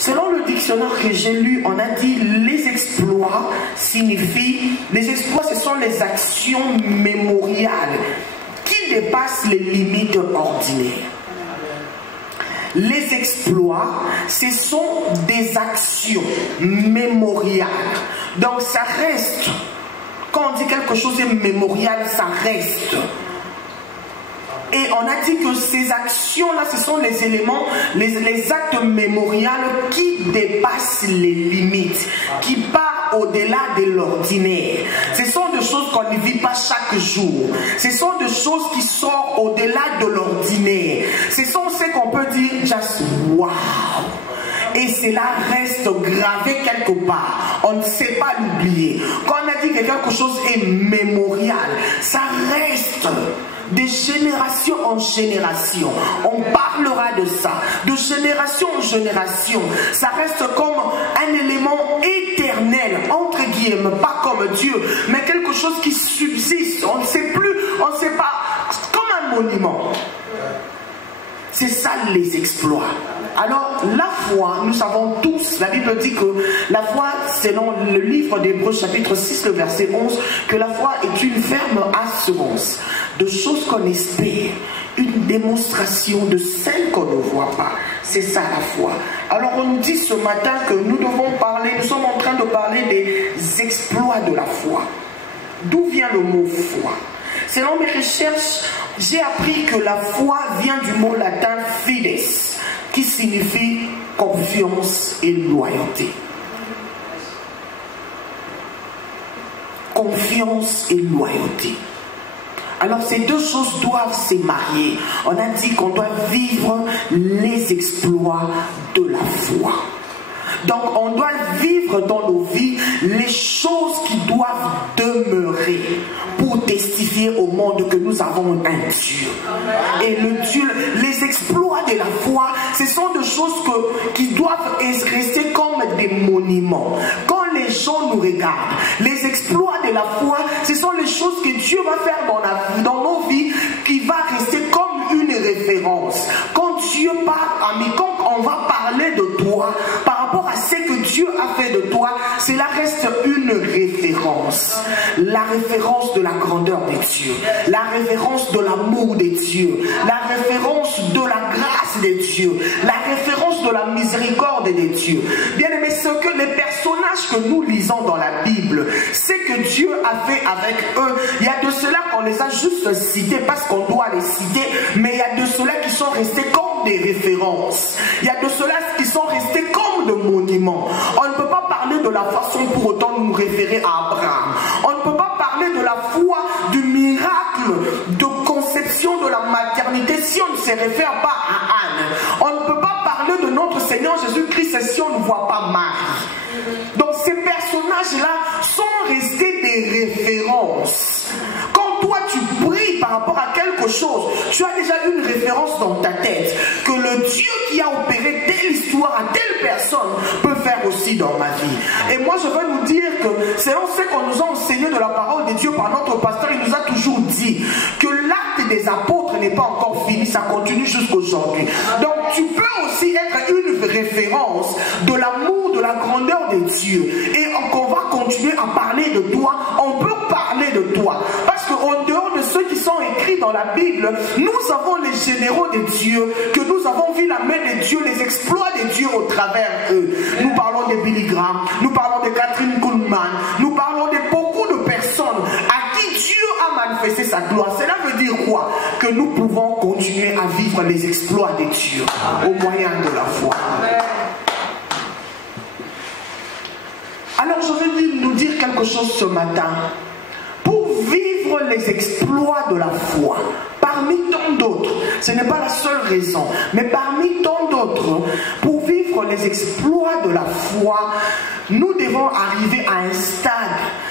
Selon le dictionnaire que j'ai lu, on a dit les exploits signifient, les exploits ce sont les actions mémoriales qui dépassent les limites ordinaires. Les exploits, ce sont des actions mémoriales. Donc ça reste, quand on dit quelque chose est mémorial, ça reste. Et on a dit que ces actions-là, ce sont les éléments, les actes mémoriels qui dépassent les limites, qui partent au-delà de l'ordinaire. Ce sont des choses qu'on ne vit pas chaque jour. Ce sont des choses qui sortent au-delà de l'ordinaire. Ce sont ce qu'on peut dire just wow. Et cela reste gravé quelque part. On ne sait pas l'oublier. Quand on a dit que quelque chose est mémorial, ça reste. De génération en génération, on parlera de ça, de génération en génération. Ça reste comme un élément éternel, entre guillemets, pas comme Dieu, mais quelque chose qui subsiste. On ne sait plus, on ne sait pas, comme un monument. C'est ça les exploits. Alors la foi, nous savons tous, la Bible dit que la foi, selon le livre d'Hébreux chapitre 6, le verset 11, que la foi est une ferme assurance de choses qu'on espère, une démonstration de celles qu'on ne voit pas. C'est ça la foi. Alors on nous dit ce matin que nous devons parler, nous sommes en train de parler des exploits de la foi. D'où vient le mot foi? Selon mes recherches, j'ai appris que la foi vient du mot latin fides, qui signifie confiance et loyauté. Confiance et loyauté. Alors ces deux choses doivent se marier. On a dit qu'on doit vivre les exploits de la foi. Donc on doit vivre dans nos vies les choses qui doivent demeurer pour testifier au monde que nous avons un Dieu. Et le Dieu, les exploits de la foi, ce sont des choses qui doivent rester comme des monuments. Quand les gens nous regardent, les exploits de la foi, ce sont les choses que Dieu va faire dans nos vies qui va rester comme une référence. Quand Dieu parle, ami, quand on va parler de toi, par rapport à ce que Dieu a fait de toi, cela reste une référence. La référence de la grandeur de Dieu, la référence de l'amour de Dieu, la référence de la grâce de Dieu, la référence de la miséricorde de Dieu. Bien aimé, ce que les personnages que nous lisons dans la Bible, c'est que Dieu a fait avec eux. Il y a de cela qu'on les a juste cités parce qu'on doit les citer, mais il y a de cela qui sont restés comme des références. Il y a de cela qui sont restés comme de monuments. On ne peut pas parler de la façon pour autant nous référer à Abraham. On ne peut pas parler de la foi, du miracle de conception de la maternité si on ne se réfère pas à Anne. On ne peut pas parler de notre Seigneur Jésus-Christ si on ne voit pas Marie. Donc ces personnages-là sont restés des références. Quand toi tu pries par rapport à quelque chose, tu as déjà une référence dans ta tête que le Dieu qui a opéré telle histoire à telle personne peut faire aussi dans ma vie. Et moi je veux nous dire que selon ce qu'on nous a enseigné de la parole de Dieu par notre pasteur, il nous a toujours dit que l'acte des apôtres n'est pas encore fini, ça continue jusqu'aujourd'hui. Donc tu peux aussi être une référence de l'amour, de la grandeur de Dieu. Et qu'on va continuer à parler de toi, on peut parler de toi. Parce qu'en dehors de ceux qui sont écrits dans la Bible, nous avons les généraux de Dieu, que nous avons vu la main de Dieu, les exploits de Dieu au travers eux. Nous parlons de Billy Graham, nous parlons de Catherine Kuhlman, nous parlons de beaucoup de personnes à qui Dieu a manifesté sa gloire. Cela veut dire quoi? Que nous pouvons continuer à vivre les exploits de Dieu au moyen de la foi. Alors je veux nous dire quelque chose ce matin. Pour vivre les exploits de la foi, parmi tant d'autres, ce n'est pas la seule raison, mais parmi tant d'autres, pour vivre les exploits de la foi, nous devons arriver à un stade,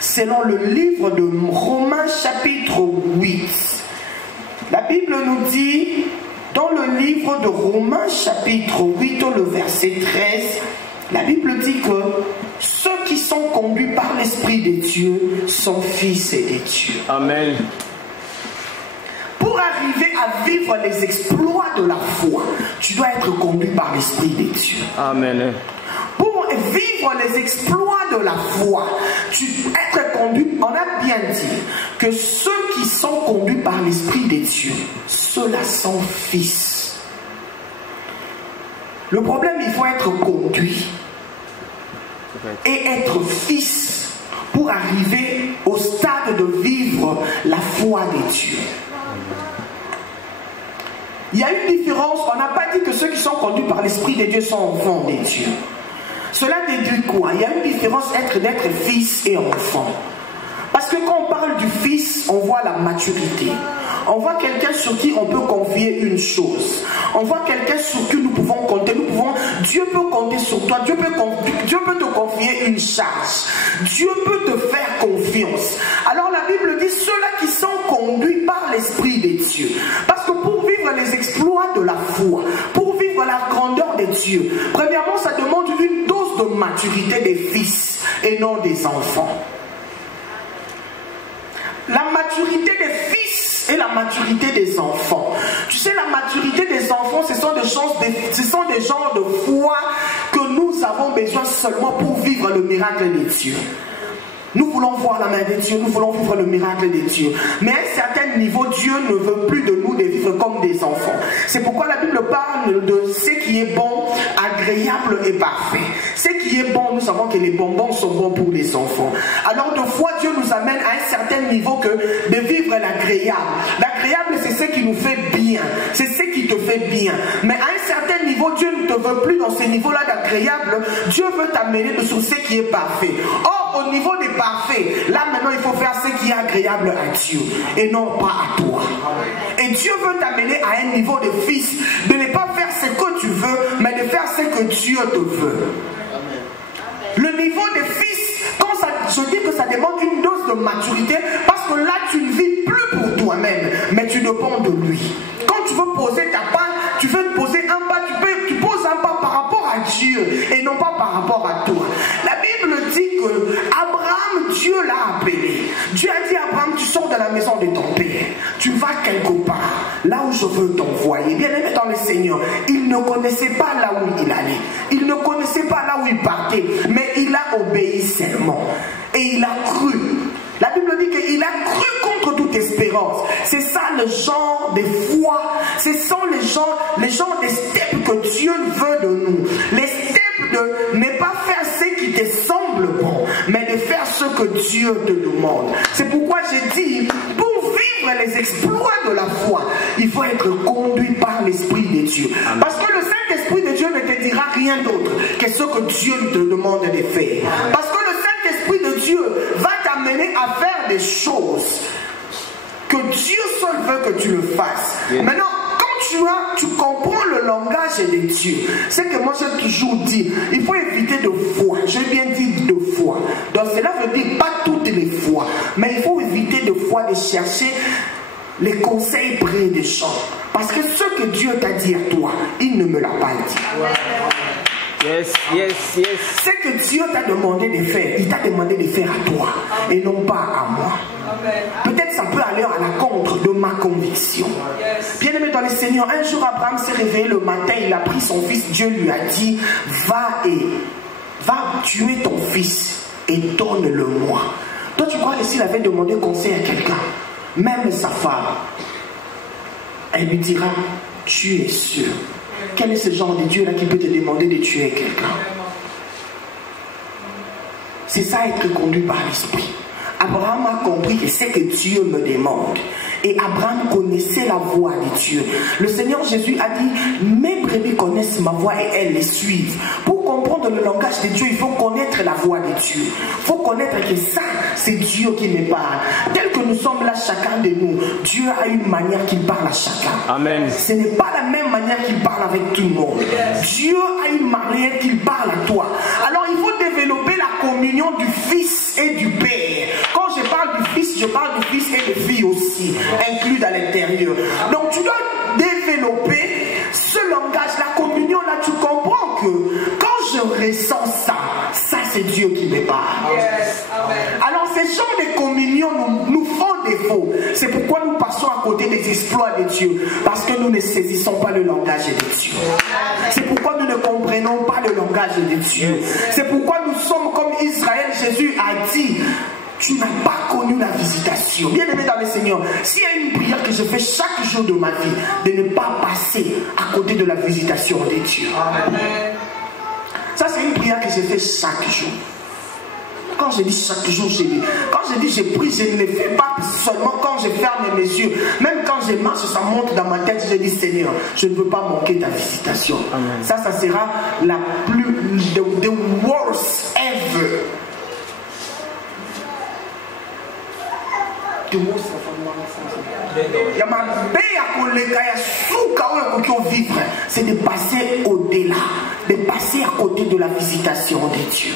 selon le livre de Romains chapitre 8. La Bible nous dit, dans le livre de Romains chapitre 8, le verset 13, la Bible dit que ceux qui sont conduits par l'Esprit de Dieu sont fils de Dieu. Amen. pour arriver à vivre les exploits de la foi, tu dois être conduit par l'Esprit de Dieu. Amen. Pour vivre les exploits de la foi, tu être conduit, on a bien dit que ceux qui sont conduits par l'Esprit de Dieu, ceux-là sont fils. Le problème, il faut être conduit et être fils pour arriver au stade de vivre la foi de Dieu. Il y a une différence, on n'a pas dit que ceux qui sont conduits par l'Esprit de Dieu sont enfants de Dieu. Cela déduit quoi? Il y a une différence entre d'être fils et enfant. Parce que quand on parle du fils, on voit la maturité. On voit quelqu'un sur qui on peut confier une chose. On voit quelqu'un sur qui nous pouvons compter. Dieu peut compter sur toi. Dieu peut te confier une charge. Dieu peut te faire confiance. Alors la Bible dit ceux-là qui sont conduits par l'Esprit de Dieu. Parce que pour vivre les exploits de la foi, pour vivre la grandeur de Dieu, premièrement, ça demande une dose de maturité des fils et non des enfants. La maturité des fils et la maturité des enfants. Tu sais, la maturité des enfants, ce sont des genres de foi que nous avons besoin seulement pour vivre le miracle de Dieu. Nous voulons voir la main de Dieu, nous voulons vivre le miracle de Dieu. Mais à un certain niveau, Dieu ne veut plus de nous de vivre comme des enfants. C'est pourquoi la Bible parle de ce qui est bon, agréable et parfait. Ce qui est bon, nous savons que les bonbons sont bons pour les enfants. Alors de fois, Dieu nous amène à un certain niveau que de vivre l'agréable. L'agréable, c'est ce qui nous fait bien. C'est ce qui te fait bien. Mais à un certain niveau, Dieu ne te veut plus dans ce niveau-là d'agréable. Dieu veut t'amener sur ce qui est parfait. Or, au niveau des parfaits, là maintenant, il faut faire ce qui est agréable à Dieu et non pas à toi. Et Dieu veut t'amener à un niveau de fils, de ne pas faire ce que tu veux, mais de faire ce que Dieu te veut. Le niveau de fils, quand ça, je dis que ça demande une dose de maturité, parce que là, tu ne vis plus pour toi-même, mais tu dépends de lui. Quand tu veux poser ta part, tu veux te poser un pas, tu poses un pas par rapport à Dieu et non pas par rapport à toi. La Bible dit que Abraham, Dieu l'a appelé. Dieu a dit à Abraham, tu sors de la maison de ton père, tu vas quelque part, là où je veux t'envoyer. Bien aimé dans le Seigneur, il ne connaissait pas là où il allait, il ne connaissait pas là où il partait, mais il a obéi seulement et il a cru. La Bible dit qu'il a cru contre toute espérance. C'est ça le genre de foi. Ce sont les genres de steps que Dieu veut de nous. Les steps de ne pas faire ce qui te semble bon, mais de faire ce que Dieu te demande. C'est pourquoi j'ai dit, pour vivre les exploits de la foi, il faut être conduit par l'Esprit de Dieu. Parce que le Saint-Esprit de Dieu ne te dira rien d'autre que ce que Dieu te demande de faire. Parce que le Saint-Esprit de Dieu va t'amener à faire des choses que Dieu seul veut que tu le fasses. Maintenant, quand tu comprends le langage de Dieu, c'est que moi j'ai toujours dit, il faut éviter de foi. J'ai bien dit de foi. Donc cela veut dire pas toutes les fois, mais il faut éviter de foi de chercher les conseils près des gens. Parce que ce que Dieu t'a dit à toi, il ne me l'a pas dit. Yes, yes, yes. Ce que Dieu t'a demandé de faire, il t'a demandé de faire à toi et non pas à moi. Peut-être ça peut aller à la contre de ma conviction. Bien aimé dans le Seigneur, un jour Abraham s'est réveillé le matin, il a pris son fils, Dieu lui a dit, va tuer ton fils et donne-le-moi. Toi tu crois que s'il avait demandé conseil à quelqu'un, même sa femme, elle lui dira, tu es sûr. Quel est ce genre de Dieu là qui peut te demander de tuer quelqu'un? C'est ça être conduit par l'Esprit. Abraham a compris que c'est que Dieu me demande. Et Abraham connaissait la voix de Dieu. Le Seigneur Jésus a dit, mes brebis connaissent ma voix et elles les suivent. Pour comprendre le langage de Dieu, il faut connaître la voix de Dieu. Il faut connaître que ça, c'est Dieu qui me parle. Tel que nous sommes là, chacun de nous, Dieu a une manière qu'il parle à chacun. Amen. Ce n'est pas la même manière qu'il parle avec tout le monde. Dieu a une manière qu'il parle à toi. Alors il faut développer la communion du Fils et du Père. Quand je parle du Fils, je parle du Fils et de Fille aussi, inclus dans l'intérieur. Donc tu dois développer ce langage, la communion là, tu comprends que quand je ressens ça c'est Dieu qui me parle. Alors ces genres de communion nous font défaut. C'est pourquoi nous passons à côté des exploits de Dieu? Parce que nous ne saisissons pas le langage de Dieu. C'est pourquoi nous ne comprenons pas le langage de Dieu. C'est pourquoi nous sommes comme Israël. Jésus a dit, tu n'as pas connu la visitation. Bien aimé dans le Seigneur, s'il y a une prière que je fais chaque jour de ma vie, de ne pas passer à côté de la visitation de Dieu. Amen. Ça, c'est une prière que je fais chaque jour. Quand je dis chaque jour, quand je dis je prie, je ne le fais pas seulement quand je ferme mes yeux. Même quand je marche, ça monte dans ma tête, je dis Seigneur, je ne veux pas manquer ta visitation. Amen. Ça sera la plus, the worst ever. C'est de passer au-delà, de passer à côté de la visitation de Dieu.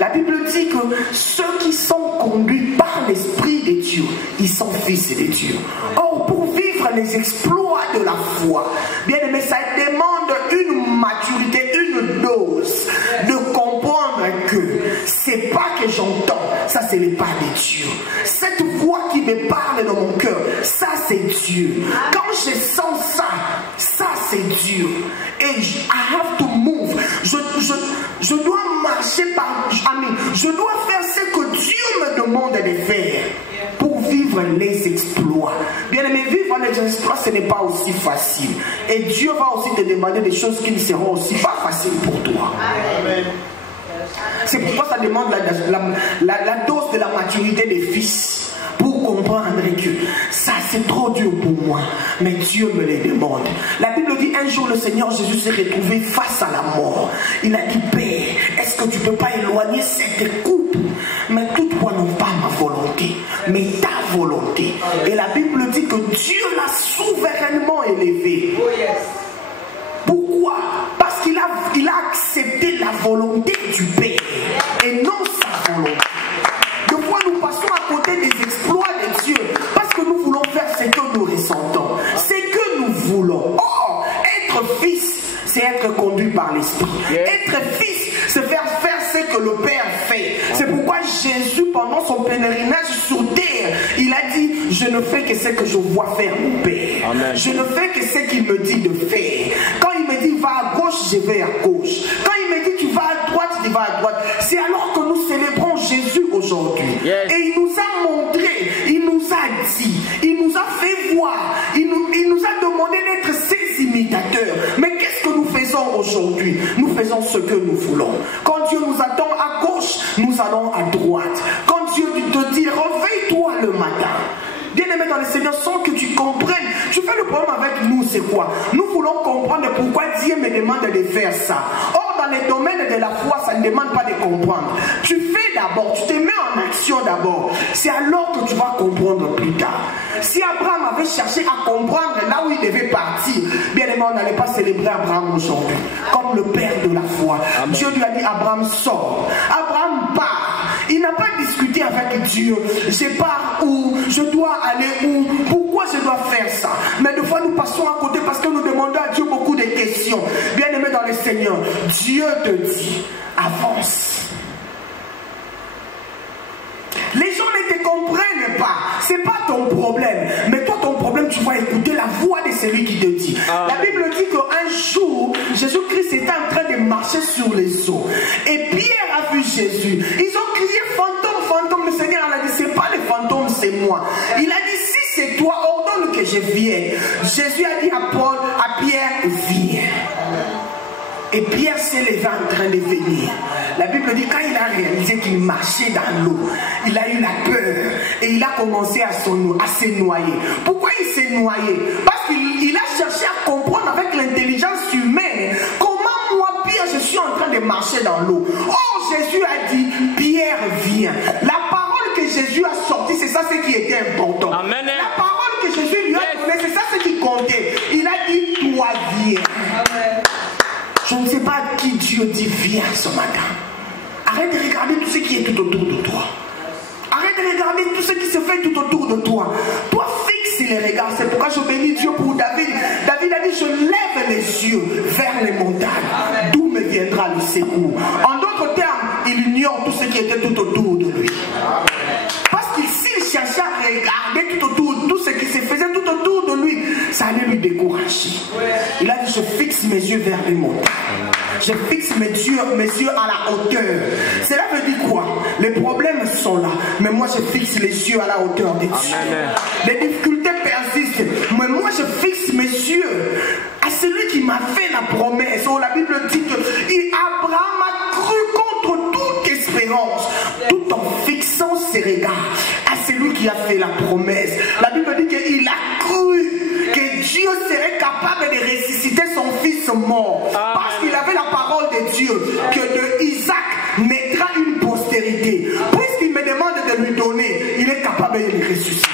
La Bible dit que ceux qui sont conduits par l'Esprit de Dieu, ils sont fils de Dieu. Or, pour vivre les exploits de la foi, bien aimé, ça demande une maturité, une dose de comprendre que c'est pas que j'entends, ça c'est le pas de Dieu. Cette voix qui me parle dans mon cœur, ça c'est Dieu. Quand je sens ça, ça c'est Dieu. Et I have to move. Je dois marcher par... je dois faire ce que Dieu me demande de faire pour vivre les exploits. Bien aimé, vivre les exploits, ce n'est pas aussi facile. Et Dieu va aussi te demander des choses qui ne seront aussi pas faciles pour toi. Amen. C'est pourquoi ça demande la dose de la maturité des fils. Pour comprendre que ça c'est trop dur pour moi, mais Dieu me le demande. La Bible dit un jour le Seigneur Jésus s'est retrouvé face à la mort. Il a dit Père, est-ce que tu ne peux pas éloigner cette coupe? Mais toutefois non pas ma volonté, mais ta volonté. Et la Bible dit que Dieu l'a souverainement élevé. Pourquoi? Parce qu'il a accepté la volonté du Père et non sa volonté. De fois nous passons à côté des exploits de Dieu parce que nous voulons faire ce que nous ressentons, ce que nous voulons. Or, être fils, c'est être conduit par l'Esprit. Être fils, c'est faire ce que le Père fait. C'est pourquoi Jésus, pendant son pèlerinage sur terre, il a dit, je ne fais que ce que je vois faire mon Père. Amen. Je ne fais que ce qu'il me dit de faire. Quand il me dit, va à gauche, je vais à gauche. Quand il me dit, tu vas à droite, je vais à droite. C'est alors que nous célébrons Jésus aujourd'hui. Et il nous a montré, il nous a dit, il nous a fait voir, il nous a demandé d'être ses imitateurs. Mais qu'est-ce que nous faisons aujourd'hui? Nous faisons ce que nous voulons. Quand Dieu nous attend à gauche, nous allons à droite. Quand Dieu te dit, réveille-toi le matin. Bien aimé dans le Seigneur, sans que tu comprennes. Tu fais le problème avec nous, c'est quoi? Nous voulons comprendre pourquoi Dieu me demande de faire ça. Or, dans les domaines de la foi, ça ne demande pas de comprendre. Tu fais d'abord, tu te mets en action d'abord. C'est alors que tu vas comprendre plus tard. Si Abraham avait cherché à comprendre là où il devait partir, bien aimé, on n'allait pas célébrer Abraham aujourd'hui. Comme le père de la foi. Amen. Dieu lui a dit, Abraham sort. Abraham part. Il n'a pas discuté avec Dieu. Je pars où? Je dois aller où? Pourquoi je dois faire ça? Mais des fois nous passons à côté parce que nous demandons à Dieu beaucoup de questions. Bien aimé dans le Seigneur, Dieu te dit, avance. Les gens ne te comprennent pas. C'est pas ton problème. Mais toi, ton problème, tu vas écouter la voix de celui qui te dit. La Bible dit qu'un jour, Jésus-Christ était en train de marcher sur les eaux. Et Pierre a vu Jésus. Ils ont crié fantôme, fantôme. Le Seigneur a dit, c'est pas les fantômes, c'est moi. Il a dit, si c'est toi, ordonne que je vienne. Jésus a dit à Paul, à Pierre, viens. Et Pierre s'est levé en train de venir. La Bible dit quand il a réalisé qu'il marchait dans l'eau, il a eu la peur et il a commencé à se noyer. Pourquoi il s'est noyé? Parce qu'il a cherché à comprendre avec l'intelligence humaine comment moi, Pierre, je suis en train de marcher dans l'eau. Or, Jésus a dit, Pierre, viens. La parole que Jésus a sortie, c'est ça ce qui était important. Amen. La parole que Jésus lui a donnée, c'est ça ce qui comptait. Il a dit, toi, viens. Amen. Je ne sais pas à qui Dieu dit viens ce matin. Arrête de regarder tout ce qui est tout autour de toi. Arrête de regarder tout ce qui se fait tout autour de toi. Toi, fixe les regards. C'est pourquoi je bénis Dieu pour David. David a dit, je lève les yeux vers les montagnes. D'où me viendra le secours. En d'autres termes, il ignore tout ce qui était tout autour de lui. Parce qu'il s'il cherchait à regarder tout autour, tout ce qui se faisait tout autour de mes yeux vers les montagnes. Je fixe mes yeux à la hauteur. Cela veut dire quoi? Les problèmes sont là, mais moi je fixe les yeux à la hauteur des dieux. Les difficultés persistent, mais moi je fixe mes yeux à celui qui m'a fait la promesse. Oh, la Bible dit que Abraham a cru contre toute espérance, tout en fixant ses regards à celui qui a fait la promesse. La Bible dit qu'il a cru que Dieu serait capable de ressusciter son fils mort. Parce qu'il avait la parole de Dieu, que de Isaac naîtra une postérité. Puisqu'il me demande de lui donner, il est capable de le ressusciter.